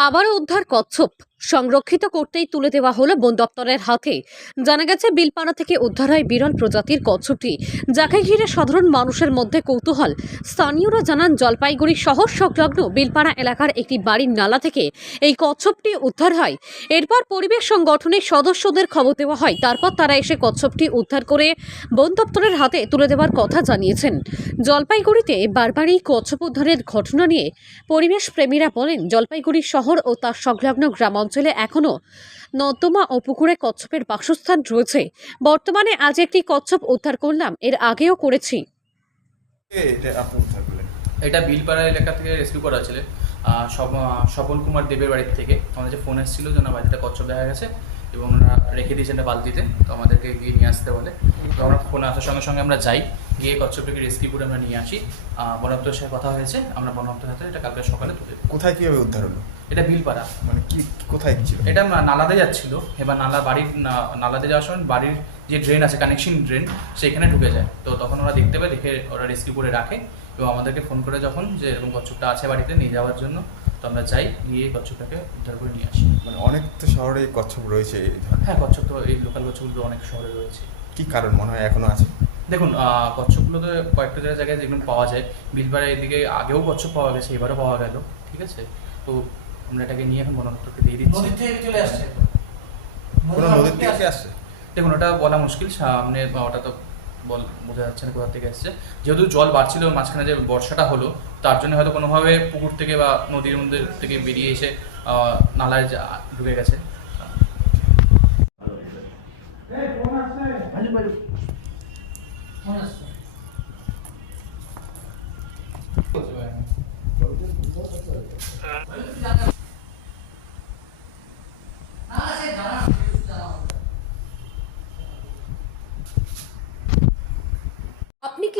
আবারও উদ্ধার কচ্ছপ। সংরক্ষিত করতেই তুলে দেওয়া হলো বন দপ্তরের হাতে। জানা গেছে, বিলপাড়া থেকে উদ্ধার হয় বিরল প্রজাতির কচ্ছপটি, যাকে ঘিরে সাধারণ মানুষের মধ্যে কৌতূহল। স্থানীয়রা জানান, জলপাইগুড়ি শহর সংলগ্ন বিলপাড়া এলাকার একটি বাড়ির নালা থেকে এই কচ্ছপটি উদ্ধার হয়। এরপর পরিবেশ সংগঠনের সদস্যদের খবর দেওয়া হয়। তারপর তারা এসে কচ্ছপটি উদ্ধার করে বন দপ্তরের হাতে তুলে দেওয়ার কথা জানিয়েছেন। জলপাইগুড়িতে বারবারই কচ্ছপ উদ্ধারের ঘটনা নিয়ে পরিবেশ প্রেমীরা বলেন, জলপাইগুড়ি শহর ও তার সংলগ্ন গ্রামাঞ্চলে এখনও নর্দমা ও পুকুরে কচ্ছপের বাসস্থান রয়েছে। বর্তমানে আজ একটি কচ্ছপ উদ্ধার করলাম। এর আগেও করেছি। এটা বিলপাড়া এলাকা থেকে রেস্কিউ করা ছিল আহ, সব- স্বপন কুমার দেবের বাড়ির থেকে। আমাদের যে ফোন এসেছিল যে না বাড়িতে কচ্ছপ দেখা গেছে। এবং ওনারা রেখে দিয়েছেন একটা বালতিতে তো আমাদেরকে গিয়ে নিয়ে আসতে বলে। তো আমরা ফোন আসার সঙ্গে সঙ্গে আমরা যাই গিয়ে কচ্ছপটাকে রেস্কিউ করে আমরা নিয়ে আসি। আহ, সাথে কথা হয়েছে আমরা বন দপ্তরের হাতে এটা কালকে সকালে তুলে কোথায় কীভাবে উদ্ধার হলো? এটা বিলপাড়া। মানে কি কোথায় ছিল? এটা নালাতে যাচ্ছিল। এবার নালা বাড়ির না- নালাতে যাওয়ার সময় বাড়ির যে ড্রেন আছে কানেকশন ড্রেন সেখানে ঢুকে যায়। তো তখন ওরা দেখতে পায় দেখে ওরা রেস্কিউ করে রাখে। এবং আমাদেরকে ফোন করে যখন যে এরকম কচ্ছপটা আছে বাড়িতে নিয়ে যাওয়ার জন্য তো আমরা যাই গিয়ে কচ্ছপটাকে উদ্ধার করে নিয়ে আসি। মানে অনেক তো শহরে কচ্ছপ রয়েছে এই ধরনের? হ্যাঁ কচ্ছপ তো এই লোকাল কচ্ছপগুলো অনেক শহরে রয়েছে। কি কারণ মনে হয় এখনও আছে? দেখুন কচ্ছপগুলো তো কয়েকটা জায়গায় জায়গায় যেগুলো পাওয়া যায়। বিলপাড়া এদিকে আগেও কচ্ছপ পাওয়া গেছে এবারও পাওয়া গেল ঠিক আছে? তো আমরা এটাকে নিয়ে এখন বন দপ্তরকে দিয়ে দিচ্ছি। নদীর থেকে চলে আসছে। কোনো নদীর থেকে আসছে? দেখুন ওটা বলা মুশকিল সামনে ওটা তো বল বোঝা যাচ্ছে না কোথা থেকে এসছে। যেহেতু জল বাড়ছিল মাঝখানে যে বর্ষাটা হলো তার জন্য হয়তো কোনোভাবে পুকুর থেকে বা নদীর মধ্যে থেকে বেরিয়ে এসে আহ, নালায় ঢুকে গেছে। ফোন আসছে না সে জানা জানা আপনি কি